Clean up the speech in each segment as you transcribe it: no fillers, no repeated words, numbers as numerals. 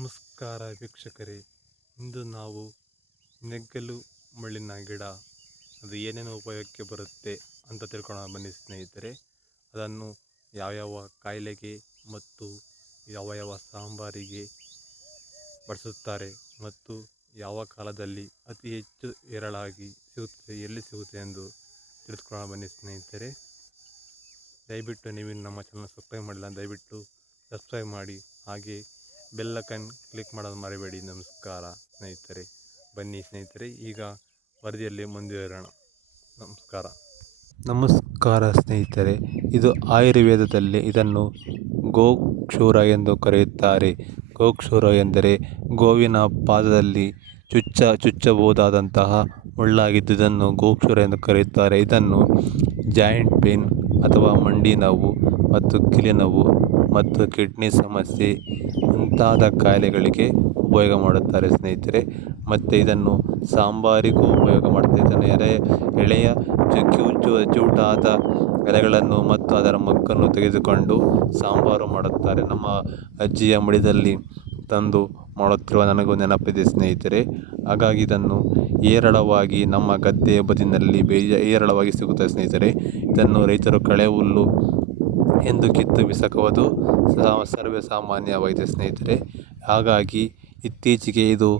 ನಮಸ್ಕಾರ ವೀಕ್ಷಕರೇ. ಇಂದು ನಾವು ನೆಗ್ಗಲು ಮುಳ್ಳಿನ ಗಿಡ ಅದು ಏನೇನು ಉಪಯೋಗಕ್ಕೆ ಬರುತ್ತೆ ಅಂತ ತಿಳ್ಕೊಳ್ಳೋಣ ಬನ್ನಿ ಸ್ನೇಹಿತರೆ. ಅದನ್ನು ಯಾವ್ಯಾವ ಕಾಯಿಲೆಗೆ ಮತ್ತು ಯಾವ ಸಾಂಬಾರಿಗೆ ಬಳಸುತ್ತಾರೆ ಮತ್ತು ಯಾವ ಕಾಲದಲ್ಲಿ ಅತಿ ಹೆಚ್ಚು ಹೇರಳವಾಗಿ ಸಿಗುತ್ತದೆ, ಎಲ್ಲಿ ಸಿಗುತ್ತೆ ಎಂದು ತಿಳಿದುಕೊಳ್ಳೋಣ ಬನ್ನಿ ಸ್ನೇಹಿತರೆ. ದಯವಿಟ್ಟು ನೀವು ನಮ್ಮ ಚಾನಲ್ ಸಬ್ಸ್ಕ್ರೈಬ್ ಮಾಡಿಲ್ಲ, ದಯವಿಟ್ಟು ಸಬ್ಸ್ಕ್ರೈಬ್ ಮಾಡಿ, ಹಾಗೆ ಬೆಲ್ ಐಕಾನ್ ಕ್ಲಿಕ್ ಮಾಡೋದು ಮರಿಬೇಡಿ. ನಮಸ್ಕಾರ ಸ್ನೇಹಿತರೆ. ಬನ್ನಿ ಸ್ನೇಹಿತರೆ, ಈಗ ವರದಿಯಲ್ಲಿ ಮುಂದುವರೋಣ. ನಮಸ್ಕಾರ ಸ್ನೇಹಿತರೆ. ಇದು ಆಯುರ್ವೇದದಲ್ಲಿ ಇದನ್ನು ಗೋಕ್ಷೂರ ಎಂದು ಕರೆಯುತ್ತಾರೆ. ಗೋಕ್ಷೂರ ಎಂದರೆ ಗೋವಿನ ಪಾದದಲ್ಲಿ ಚುಚ್ಚಬಹುದಾದಂತಹ ಮುಳ್ಳಾಗಿದ್ದು ಇದನ್ನು ಗೋಕ್ಷೂರ ಎಂದು ಕರೆಯುತ್ತಾರೆ. ಇದನ್ನು ಜಾಯಿಂಟ್ ಪೇನ್ ಅಥವಾ ಮಂಡಿ ನೋವು ಮತ್ತು ಕೀಲು ನೋವು ಮತ್ತು ಕಿಡ್ನಿ ಸಮಸ್ಯೆ ಮುಂತಾದ ಕಾಯಿಲೆಗಳಿಗೆ ಉಪಯೋಗ ಮಾಡುತ್ತಾರೆ ಸ್ನೇಹಿತರೆ. ಮತ್ತು ಇದನ್ನು ಸಾಂಬಾರಿಗೂ ಉಪಯೋಗ ಮಾಡ್ತಾರೆ. ಇದನ್ನು ಎಳೆಯ ಚೂಟಾದ ಎಲೆಗಳನ್ನು ಮತ್ತು ಅದರ ಮೊಗ್ಗನ್ನು ತೆಗೆದುಕೊಂಡು ಸಾಂಬಾರು ಮಾಡುತ್ತಾರೆ. ನಮ್ಮ ಅಜ್ಜಿಯ ಮಡಿದಲ್ಲಿ ತಂದು ಮಾಡುತ್ತಿರುವ ನನಗೂ ನೆನಪಿದೆ ಸ್ನೇಹಿತರೆ. ಹಾಗಾಗಿ ಇದನ್ನು ಹೇರಳವಾಗಿ ನಮ್ಮ ಗದ್ದೆ ಬದಿನಲ್ಲಿ ಹೇರಳವಾಗಿ ಸಿಗುತ್ತದೆ ಸ್ನೇಹಿತರೆ. ಇದನ್ನು ರೈತರು ಕಳೆ ಹುಲ್ಲು ಎಂದು ಕಿತ್ತು ಬಿಸಾಕುವುದು ಸರ್ವೇ ಸಾಮಾನ್ಯವಾಗಿದೆ ಸ್ನೇಹಿತರೆ. ಹಾಗಾಗಿ ಇತ್ತೀಚೆಗೆ ಇದು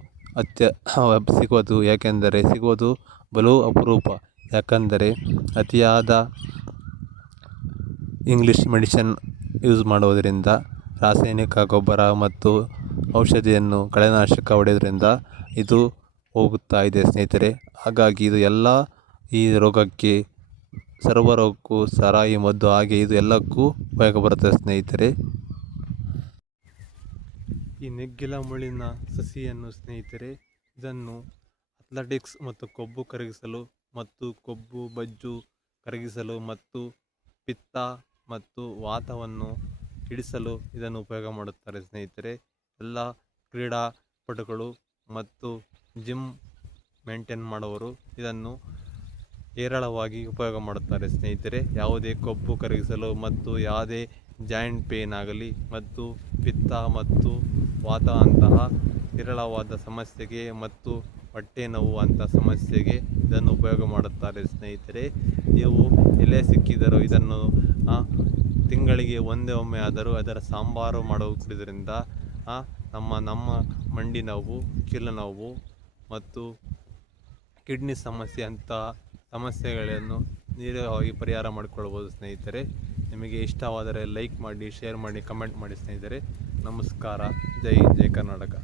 ಸಿಗೋದು ಬಲು ಅಪರೂಪ. ಯಾಕಂದರೆ ಅತಿಯಾದ ಇಂಗ್ಲೀಷ್ ಮೆಡಿಸಿನ್ ಯೂಸ್ ಮಾಡುವುದರಿಂದ, ರಾಸಾಯನಿಕ ಗೊಬ್ಬರ ಮತ್ತು ಔಷಧಿಯನ್ನು ಕಳೆನಾಶಕ ಹೊಡೆಯೋದ್ರಿಂದ ಇದು ಹೋಗುತ್ತಾ ಇದೆ ಸ್ನೇಹಿತರೆ. ಹಾಗಾಗಿ ಇದು ಈ ರೋಗಕ್ಕೆ ಸರ್ವರೋಗಕ್ಕೂ ಸರಾಯಿ ಮದ್ದು. ಹಾಗೆ ಇದು ಎಲ್ಲಕ್ಕೂ ಉಪಯೋಗ ಬರುತ್ತದೆ ಸ್ನೇಹಿತರೆ. ಈ ನೆಗ್ಗಿಲ ಮುಳ್ಳಿನ ಸಸಿಯನ್ನು ಸ್ನೇಹಿತರೆ, ಇದನ್ನು ಅಥ್ಲೆಟಿಕ್ಸ್ ಮತ್ತು ಕೊಬ್ಬು ಕರಗಿಸಲು ಮತ್ತು ಕೊಬ್ಬು ಬೊಜ್ಜು ಕರಗಿಸಲು ಮತ್ತು ಪಿತ್ತ ಮತ್ತು ವಾತವನ್ನು ಇಳಿಸಲು ಇದನ್ನು ಉಪಯೋಗ ಮಾಡುತ್ತಾರೆ ಸ್ನೇಹಿತರೆ. ಎಲ್ಲ ಕ್ರೀಡಾಪಟುಗಳು ಮತ್ತು ಜಿಮ್ ಮೇಂಟೈನ್ ಮಾಡುವವರು ಇದನ್ನು ಹೇರಳವಾಗಿ ಉಪಯೋಗ ಮಾಡುತ್ತಾರೆ ಸ್ನೇಹಿತರೆ. ಯಾವುದೇ ಕೊಬ್ಬು ಕರಗಿಸಲು ಮತ್ತು ಯಾವುದೇ ಜಾಯಿಂಟ್ ಪೇನ್ ಆಗಲಿ ಮತ್ತು ಪಿತ್ತ ಮತ್ತು ವಾತ ಅಂತಹ ಹೇರಳವಾದ ಸಮಸ್ಯೆಗೆ ಮತ್ತು ಹೊಟ್ಟೆ ನೋವು ಅಂಥ ಸಮಸ್ಯೆಗೆ ಇದನ್ನು ಉಪಯೋಗ ಮಾಡುತ್ತಾರೆ ಸ್ನೇಹಿತರೆ. ನೀವು ಎಲ್ಲೇ ಸಿಕ್ಕಿದರೂ ಇದನ್ನು ತಿಂಗಳಿಗೆ ಒಮ್ಮೆ ಆದರೂ ಅದರ ಸಾಂಬಾರು ಮಾಡುವುದರಿಂದ ನಮ್ಮ ಮಂಡಿ ನೋವು, ಕೀಲು ನೋವು ಮತ್ತು ಕಿಡ್ನಿ ಸಮಸ್ಯೆ ಅಂತಹ ಸಮಸ್ಯೆಗಳನ್ನು ನೇರವಾಗಿ ಪರಿಹಾರ ಮಾಡಿಕೊಳ್ಳಬಹುದು ಸ್ನೇಹಿತರೆ. ನಿಮಗೆ ಇಷ್ಟವಾದರೆ ಲೈಕ್ ಮಾಡಿ, ಶೇರ್ ಮಾಡಿ, ಕಮೆಂಟ್ ಮಾಡಿ ಸ್ನೇಹಿತರೆ. ನಮಸ್ಕಾರ. ಜೈ ಕರ್ನಾಟಕ.